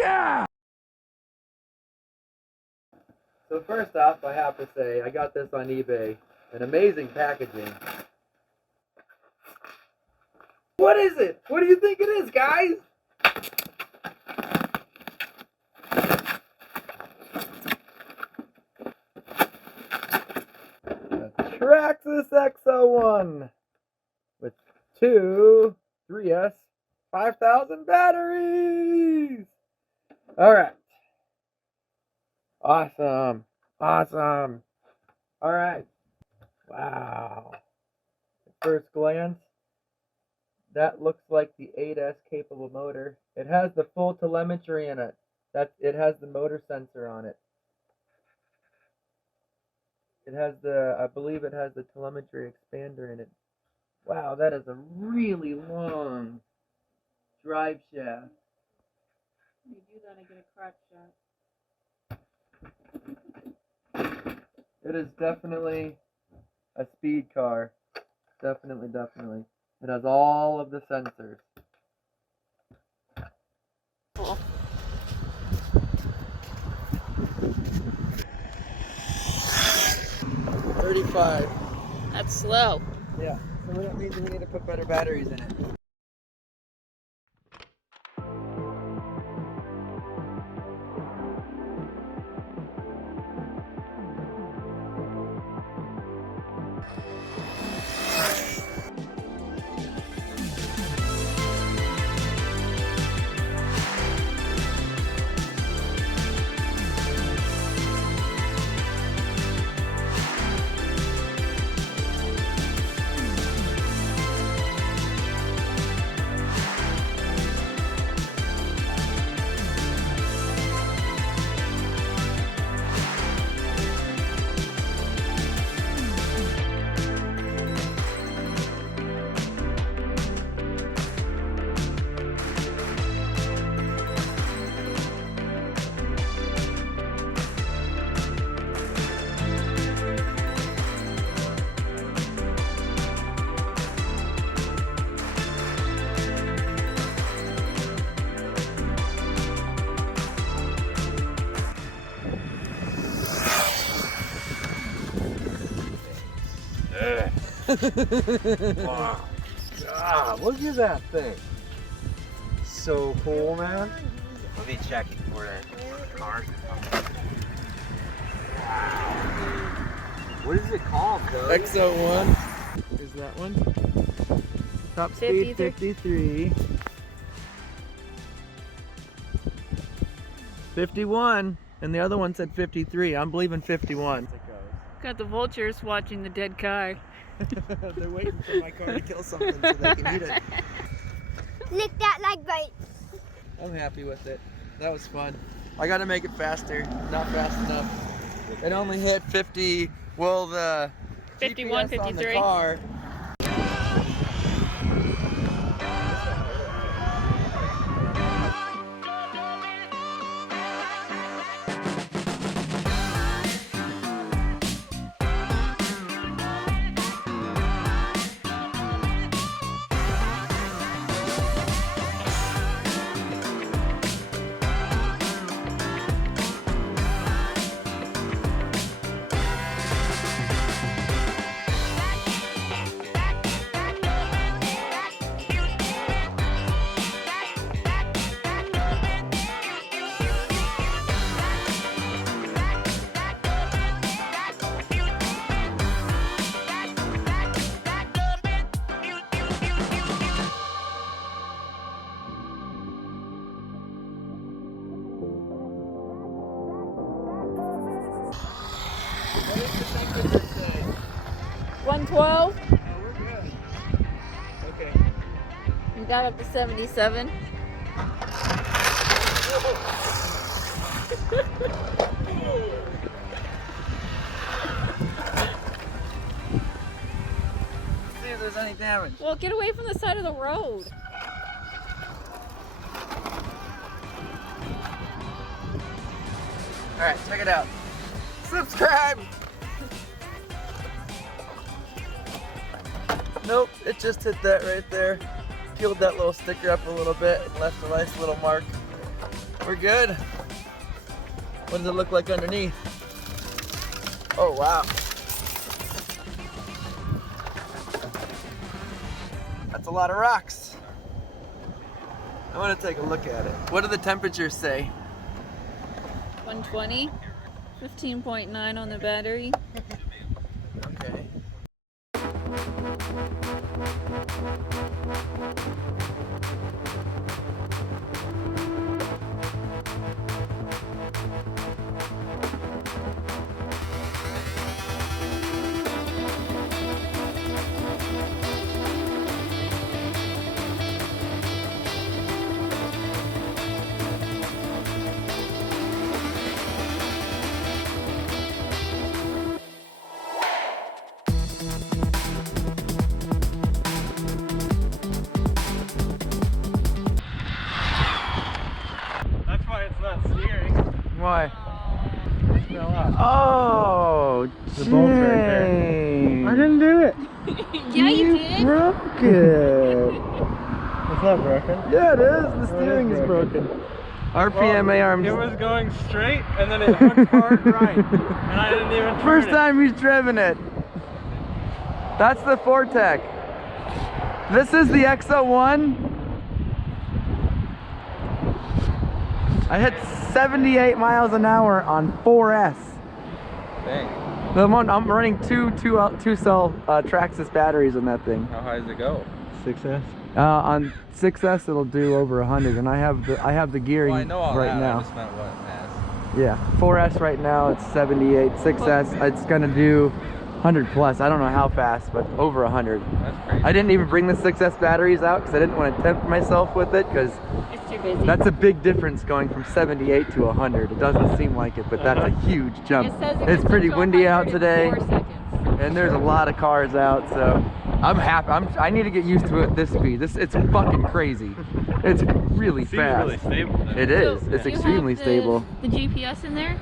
Yeah! So first off, I have to say, I got this on eBay. An amazing packaging. What is it? What do you think it is, guys? A Traxxas X01 with two 3S 5000 batteries. All right. Awesome. Awesome. All right. Wow. At first glance, that looks like the 8S capable motor. It has the full telemetry in it. It has the motor sensor on it. It has I believe it has the telemetry expander in it. Wow, that is a really long drive shaft. When you do that, I get a crotch shot. It is definitely a speed car. Definitely. It has all of the sensors. Cool. $35. That's slow. Yeah, so that means we need to put better batteries in it. Wow. God, look at that thing. So cool, man. Let me check it for the car. Wow. What is it called, though? Xo1 is that one. Top speed 53. 51, and the other one said 53. I'm believing 51. Got the vultures watching the dead car. They're waiting for my car to kill something so they can eat it. Lick that like bite. I'm happy with it. That was fun. I gotta make it faster. Not fast enough. It only hit 50. Well, the 51, GPS on the 53. car. What is the temperature say? 112. Oh, we're good. Okay. You got up to 77. See if there's any damage. Well, get away from the side of the road. Alright, check it out. Subscribe! Nope, it just hit that right there. Peeled that little sticker up a little bit and left a nice little mark. We're good. What does it look like underneath? Oh, wow. That's a lot of rocks. I want to take a look at it. What do the temperatures say? 120, 15.9 on the battery. Okay. Why? Oh, The bolt's right there. I didn't do it. Yeah, you did. broke it. It's not broken. Yeah, it is. The steering is broken. RPMA arms. It was going straight and then it hooked hard right. And I didn't even turn First it. time he's driven it. That's the Fortec. This is the Xo1. I hit 78 miles an hour on 4S. Dang. I'm running two cell Traxxas batteries in that thing. How high does it go? 6S? On 6S it'll do over 100, and I have the gearing Well, I know all right that. now. I just meant what it has. Yeah, 4S right now it's 78. 6S it's gonna do 100 plus. I don't know how fast, but over 100. That's crazy. I didn't even bring the 6S batteries out because I didn't want to tempt myself with it, because It's too busy. that's a big difference going from 78 to 100. It doesn't seem like it, but that's a huge jump. It says it It's gets pretty up to windy out 100 in today, 4 seconds. and there's a lot of cars out, so I'm happy. I need to get used to it at this speed. It's fucking crazy. It's really Seems fast. really stable though. It is. So, It's do you extremely have stable. The GPS in there?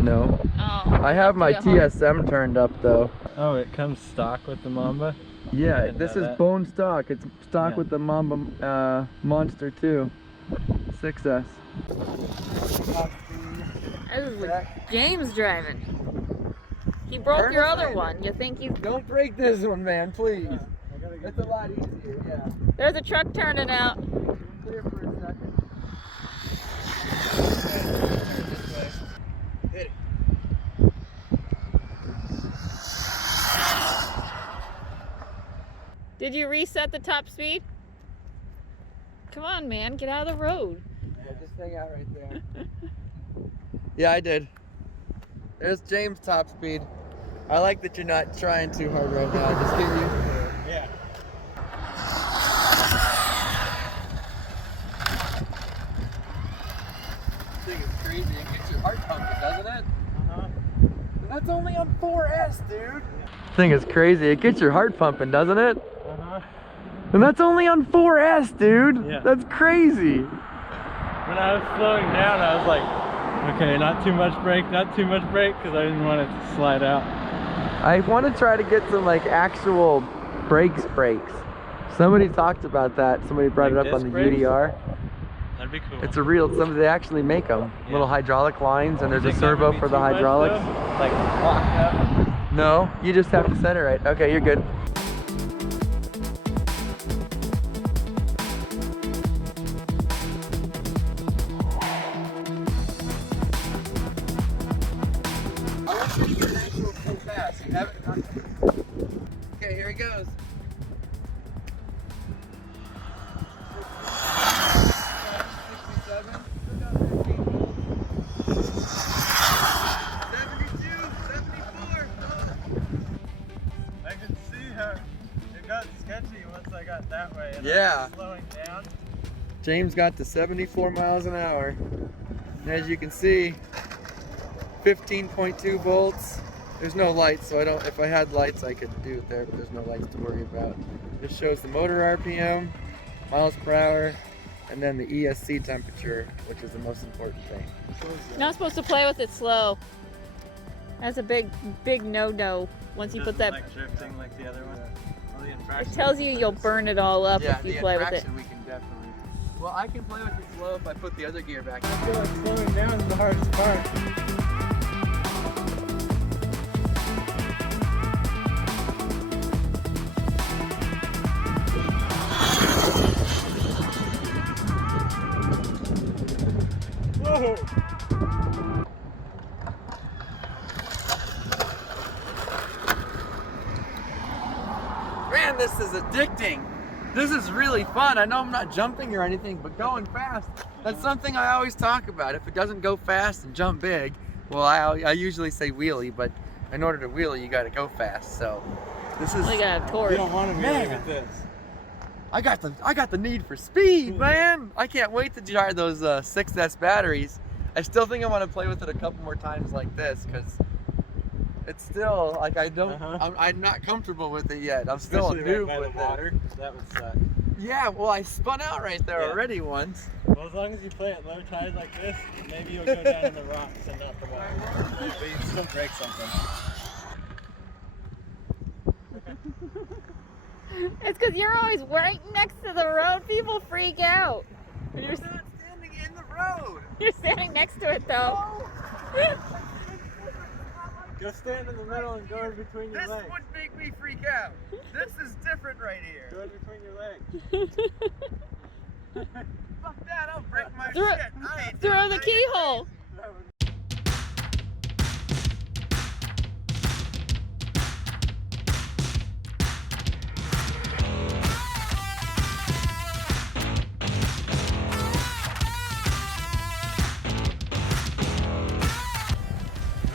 No. Oh. I have my do it, huh? TSM turned up though. Oh, it comes stock with the Mamba? Yeah, didn't this know is that. bone stock. It's stock Yeah. with the Mamba Monster 2. 6S. This is with James driving. He broke your other one. You think you... Don't break this one, man, please. It's a lot easier, yeah. There's a truck turning out. Clear for a second. Hit it. Did you reset the top speed? Come on, man. Get out of the road. Yeah, just hang out right there. Yeah, I did. There's James' top speed. I like that you're not trying too hard right now. Just get used to it. Yeah. This thing is crazy. It gets your heart pumping, doesn't it? And that's only on 4S, dude. This thing is crazy. It gets your heart pumping, doesn't it? And that's only on 4S, dude. Yeah. That's crazy. When I was slowing down, I was like, okay, not too much brake, not too much brake, because I didn't want it to slide out. I want to try to get some like actual brakes. Somebody talked about that. Somebody brought Like it up on disc the brakes? UDR. That'd be cool. It's a real, they actually make them. Yeah. Little hydraulic lines, and there's a Think that would servo be for the too much, hydraulics. though? Like locked up. No, you just have to set it right. Okay, you're good. I want you to get an actual full pass. You have it. Okay, here he goes. 67. 72, 74. I could see how it got sketchy once I got that way. And Yeah. I was slowing down. James got to 74 miles an hour. And as you can see, 15.2 volts. There's no lights, so if I had lights, I could do it there, but there's no lights to worry about. This shows the motor RPM, miles per hour, and then the ESC temperature, which is the most important thing. You're not supposed to play with it slow. That's a big no-no once you put that... Like drifting like the other one. Well, the It infraction. tells you you'll burn it all up Yeah, if you the play with it. infraction we can definitely. Well, I can play with it slow if I put the other gear back. I feel like slowing down is the hardest part. Whoa! Man, this is addicting. This is really fun. I know I'm not jumping or anything, but going fast, that's something I always talk about. If it doesn't go fast and jump big, well, I usually say wheelie, but in order to wheelie, you gotta go fast. So this is, We gotta have torque. You don't want to be Man. with this. I got the need for speed, man. I can't wait to try those 6S batteries. I still think I want to play with it a couple more times like this, because it's still like I'm not comfortable with it yet. I'm still a Especially right noob by with the water. That would suck. it. Yeah, well, I spun out right there already once. Well, as long as you play at low tide like this, maybe you'll go down in the rocks and not the water. But you can still break something. It's because you're always right next to the road. People freak out. I'm not standing in the road. You're standing next to it though. Go stand in the middle and go in between your This legs. would make me freak out. This is different right here. Go in between your legs. Fuck that, I'll break my Throw- shit. I ain't Throw doing the that. keyhole. That would-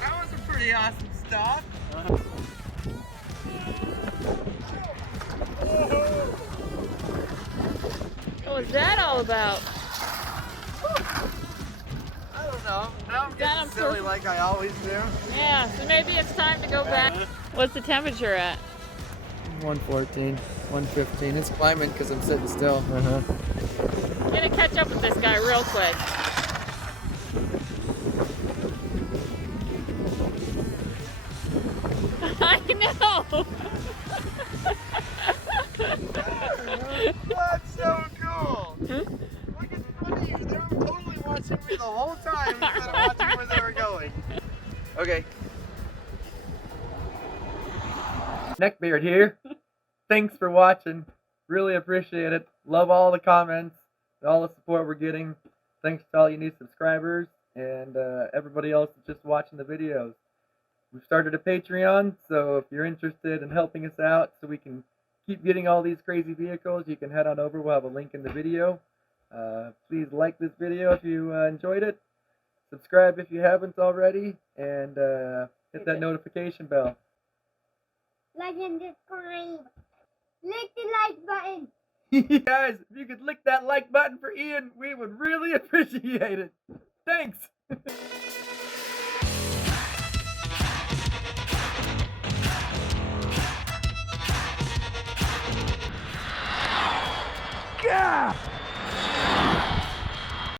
That was a pretty awesome stop. What was that all about? I don't know. Now I'm That getting on silly purpose. like I always do. Yeah, so maybe it's time to go back. What's the temperature at? 114, 115. It's climbing because I'm sitting still. I'm gonna catch up with this guy real quick. I know. That's so cool. Look at one of you. They were totally watching me the whole time instead of watching where they were going. Okay. Neckbeard here. Thanks for watching. Really appreciate it. Love all the comments, all the support we're getting. Thanks to all you new subscribers and everybody else that's just watching the videos. We've started a Patreon, so if you're interested in helping us out so we can keep getting all these crazy vehicles, you can head on over. We'll have a link in the video. Please like this video if you enjoyed it. Subscribe if you haven't already, and hit that notification bell. Like and subscribe. Click the like button. Guys, if you could lick that like button for Ian, we would really appreciate it. Thanks. Yeah!